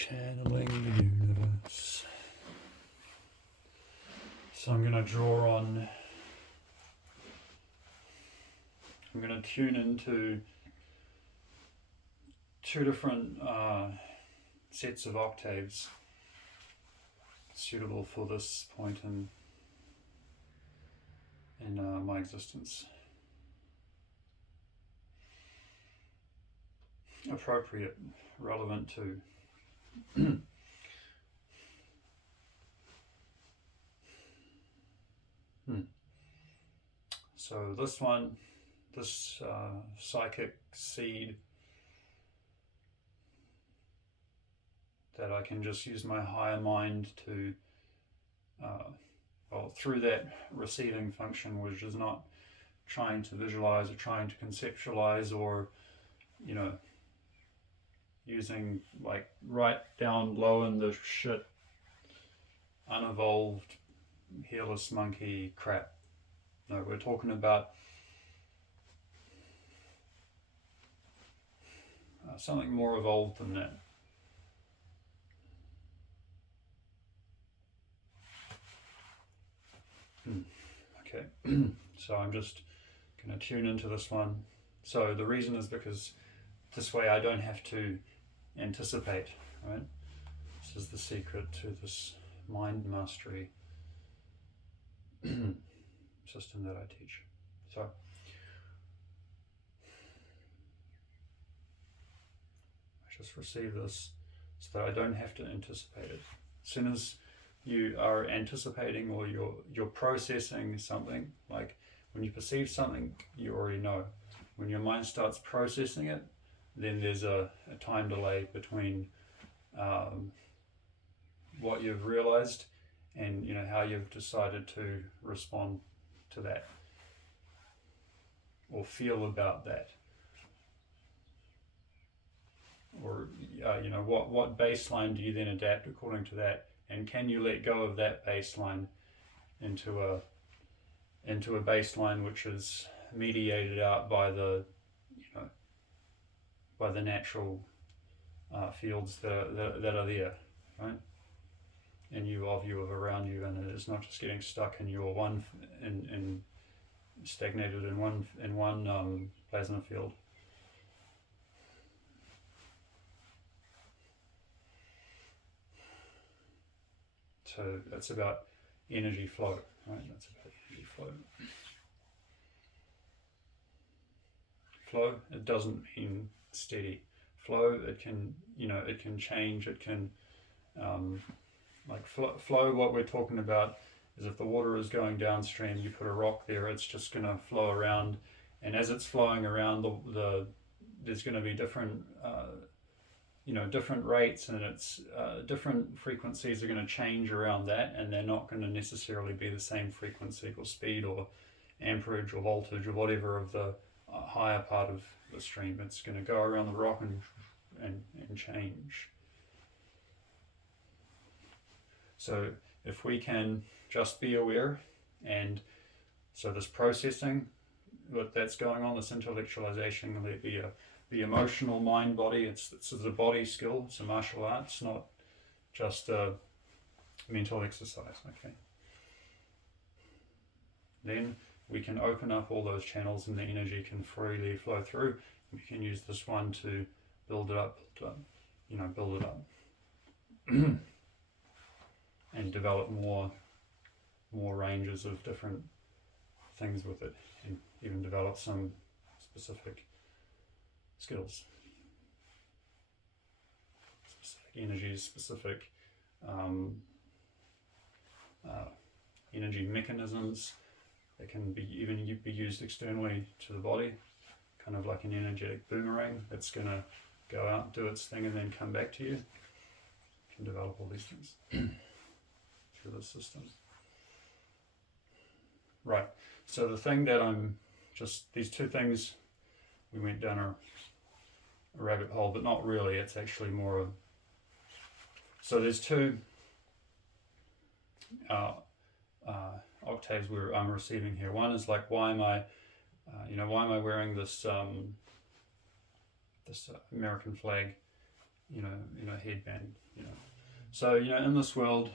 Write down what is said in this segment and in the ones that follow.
Channeling the universe. So I'm going to draw on, I'm going to tune into two different sets of octaves suitable for this point in my existence. Appropriate, relevant to. So this one, this psychic seed that I can just use my higher mind to, through that receiving function, which is not trying to visualize or trying to conceptualize or, using like right down low in the shit, unevolved, hairless monkey crap. No, we're talking about something more evolved than that. Okay, so I'm just going to tune into this one. So the reason is because this way I don't have to anticipate, right? This is the secret to this mind mastery system that I teach. So I just receive this so that I don't have to anticipate it. As soon as you are anticipating or you're processing something, like when you perceive something, you already know. When your mind starts processing it, then there's a time delay between what you've realized and how you've decided to respond to that or feel about that, or what baseline do you then adapt according to that, and can you let go of that baseline into a baseline which is mediated out by the natural fields that are there, right? And you around you, and it's not just getting stuck in your one and stagnated in one plasma field. So that's about energy flow, right? That's about energy flow. Flow, it doesn't mean steady. Flow, it can change. It can flow. What we're talking about is if the water is going downstream, you put a rock there, it's just going to flow around, and as it's flowing around, there's going to be different different rates, and it's different frequencies are going to change around that, and they're not going to necessarily be the same frequency or speed or amperage or voltage or whatever of the higher part of the stream. It's going to go around the rock and change. So if we can just be aware, and so this processing that's going on, this intellectualization, the emotional mind body, it's a body skill, it's a martial art, it's not just a mental exercise, okay? Then we can open up all those channels and the energy can freely flow through. We can use this one to build it up, and develop more ranges of different things with it, and even develop some specific skills, specific energies, specific energy mechanisms that can be used externally to the body, kind of like an energetic boomerang that's going to go out, do its thing, and then come back to you. You can develop all these things through this system. Right, so the thing that these two things, we went down a rabbit hole, but not really, it's actually more so there's two octaves I'm receiving here. One is like, why am I wearing this this American flag headband. So in this world,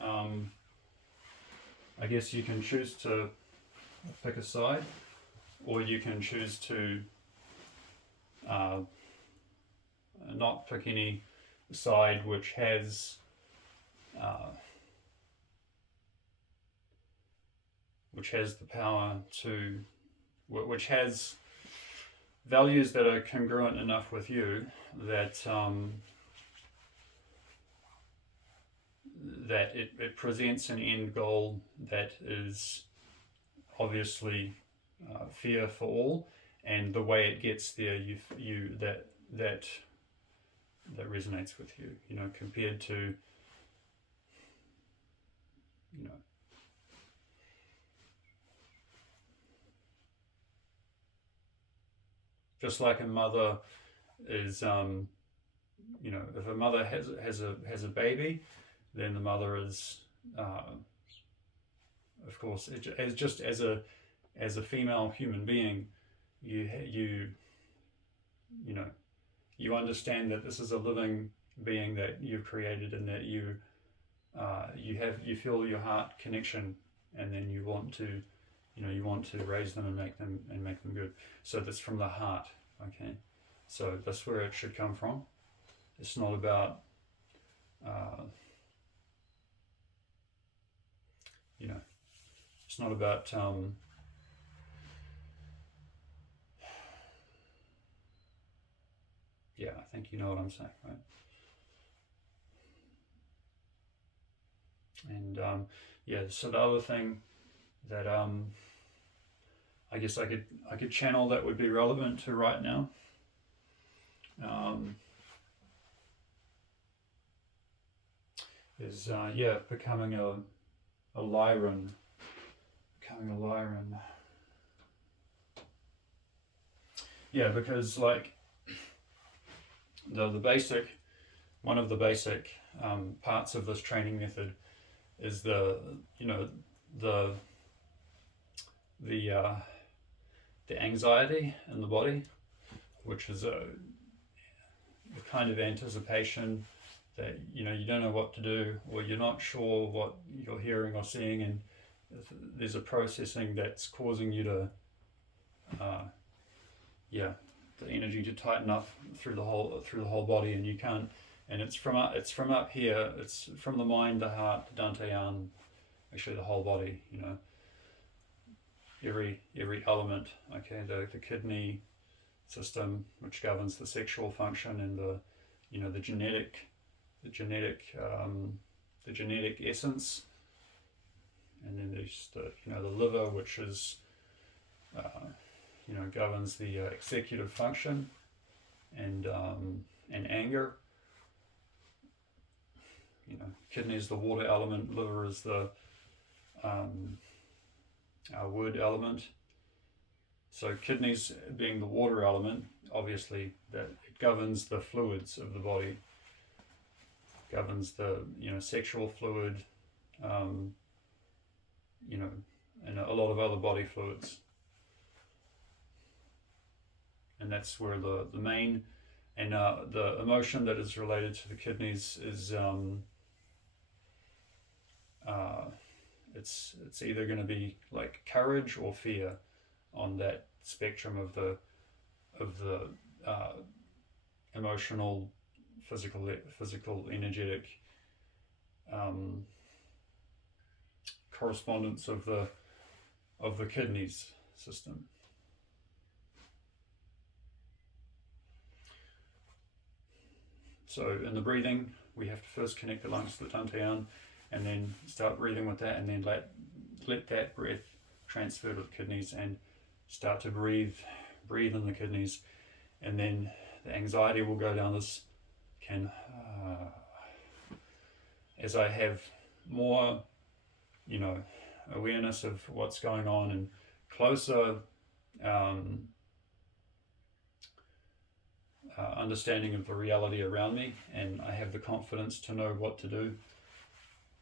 I guess you can choose to pick a side, or you can choose to not pick any side which has the power to, which has values that are congruent enough with you that that it presents an end goal that is obviously fair for all, and the way it gets there, that resonates with you. Compared to just like a mother is, if a mother has a baby, then the mother is, of course, as a female human being, you understand that this is a living being that you've created, and that you feel your heart connection, and then you want to raise them and make them good. So that's from the heart. Okay, so that's where it should come from. It's not about it's not about I think you know what I'm saying, right? And so the other thing that I guess I could channel that would be relevant to right now, is becoming a Lyran. Becoming a Lyran. Yeah, because like one of the basic parts of this training method is the anxiety in the body, which is a kind of anticipation that you don't know what to do, or you're not sure what you're hearing or seeing, and there's a processing that's causing you to the energy to tighten up through the whole body, and you can't. And it's from up here. It's from the mind, the heart, the dantian, actually the whole body. Every element. Okay, the kidney system, which governs the sexual function, and the genetic essence, and then there's the liver, which is governs the executive function, and anger. Kidney is the water element, liver is the wood element. So kidneys being the water element, obviously that it governs the fluids of the body, governs the sexual fluid, and a lot of other body fluids. And that's where the main, and the emotion that is related to the kidneys is it's either going to be like courage or fear on that spectrum of the emotional, physical, energetic correspondence of the kidneys system. So in the breathing, we have to first connect the lungs to the dantian, and then start breathing with that, and then let that breath transfer to the kidneys, and start to breathe in the kidneys, and then the anxiety will go down this as I have more awareness of what's going on, and closer understanding of the reality around me, and I have the confidence to know what to do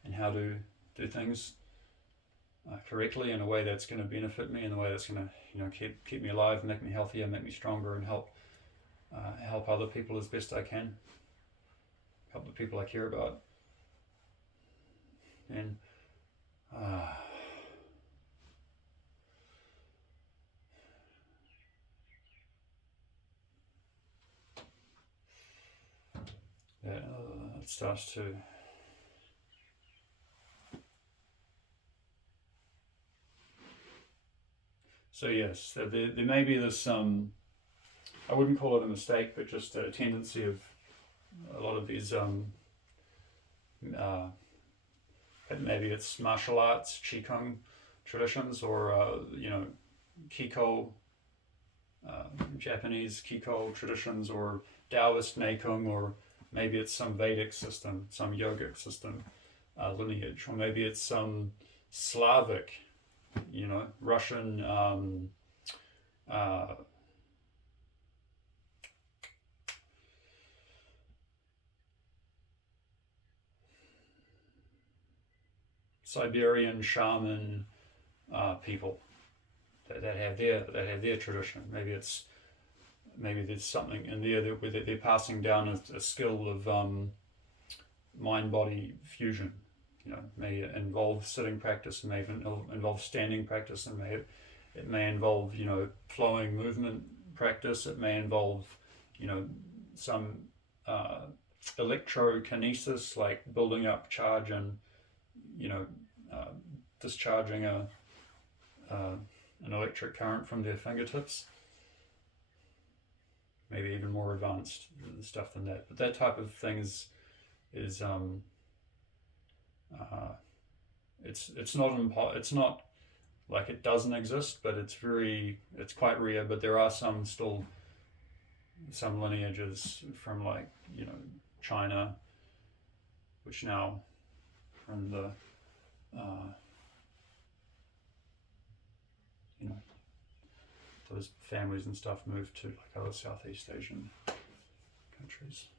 and how to do things correctly in a way that's going to benefit me, in a way that's going to keep me alive, make me healthier, make me stronger, and help other people as best I can. a couple of people I care about, and it starts to. So yes, there may be this I wouldn't call it a mistake, but just a tendency of a lot of these maybe it's martial arts, qigong traditions, or kiko, Japanese kiko traditions, or Taoist neikung, or maybe it's some Vedic system, some yogic system lineage, or maybe it's some Slavic, Russian. Siberian shaman people that have their tradition. Maybe there's something in there where they're passing down a skill of mind body fusion. May involve sitting practice, may involve standing practice, and it may involve flowing movement practice. It may involve some electrokinesis, like building up charge and discharging an electric current from their fingertips. Maybe even more advanced stuff than that. But that type of thing is it's not like it doesn't exist, but it's quite rare. But there are some lineages from China, which now from the those families and stuff moved to other Southeast Asian countries.